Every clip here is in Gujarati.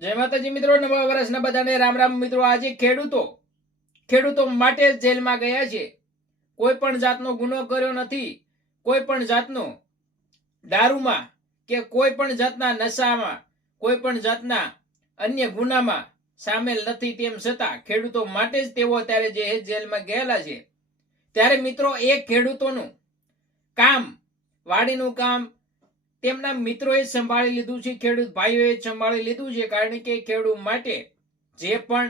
જય માતાજી મિત્રો, નવા વર્ષના બધાને રામ રામ મિત્રો। આજે ખેડૂતો માટે જ જેલમાં ગયા છે। કોઈ પણ જાતનો ગુનો કર્યો નથી, કોઈ પણ જાતનો દારૂમાં કે કોઈ પણ જાતના નશામાં, કોઈ પણ જાતના અન્ય ગુનામાં સામેલ નથી। તેમ છતાં ખેડૂતો માટે જ તેઓ અત્યારે જે જેલમાં ગયેલા છે। ત્યારે મિત્રો એક ખેડૂતોનું કામ, વાડીનું કામ તેમના મિત્રોએ સંભાળી લીધું છે, ખેડૂત ભાઈઓએ સંભાળી લીધું છે। કારણ કે ખેડૂત માટે જે પણ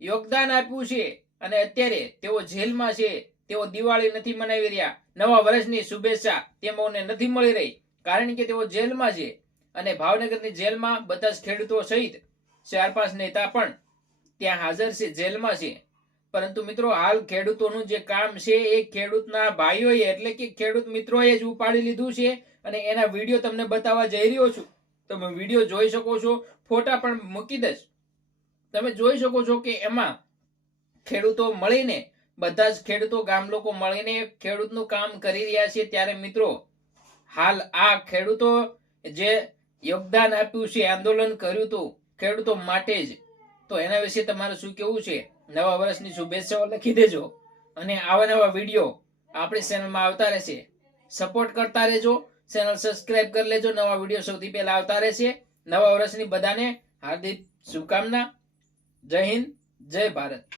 યોગદાન આપ્યું છે અને અત્યારે તેઓ જેલમાં છે, તેઓ દિવાળી નથી મનાવી રહ્યા, નવા વર્ષની શુભેચ્છા તેમને નથી મળી રહી, કારણ કે તેઓ જેલમાં છે। અને ભાવનગરની જેલમાં બધા જ ખેડૂતો સહિત 4-5 નેતા પણ ત્યાં હાજર છે, જેલમાં છે। પરંતુ મિત્રો હાલ ખેડૂતોનું જે કામ છે એ ખેડૂતના ભાઈઓએ એટલે કે ખેડૂત મિત્રોએ જ ઉપાડી લીધું છે અને એના વિડીયો તમને બતાવવા જઈ રહ્યો છું। તમે વિડીયો જોઈ શકો છો, ફોટા પણ મૂકી દઈશ, તમે જોઈ શકો છો કે એમાં ખેડૂતો મળીને, બધા જ ખેડૂતો ગામ લોકો મળીને ખેડૂતનું કામ કરી રહ્યા છે। ત્યારે મિત્રો હાલ આ ખેડૂતો જે યોગદાન આપ્યું છે, આંદોલન કર્યું હતું ખેડૂતો માટે જ, તો એના વિશે તમારું શું કેવું છે? નવા વર્ષની શુભેચ્છાઓ લખી દેજો અને આવા નવા વિડીયો આપણી ચેનલમાં આવતા રહેશે। સપોર્ટ કરતા રહેજો, ચેનલ સબસ્ક્રાઇબ કરી લેજો, નવા વિડીયો સૌથી પહેલા આવતા રહેશે। નવા વર્ષની બધાને હાર્દિક શુભકામના। જય હિન્દ, જય ભારત।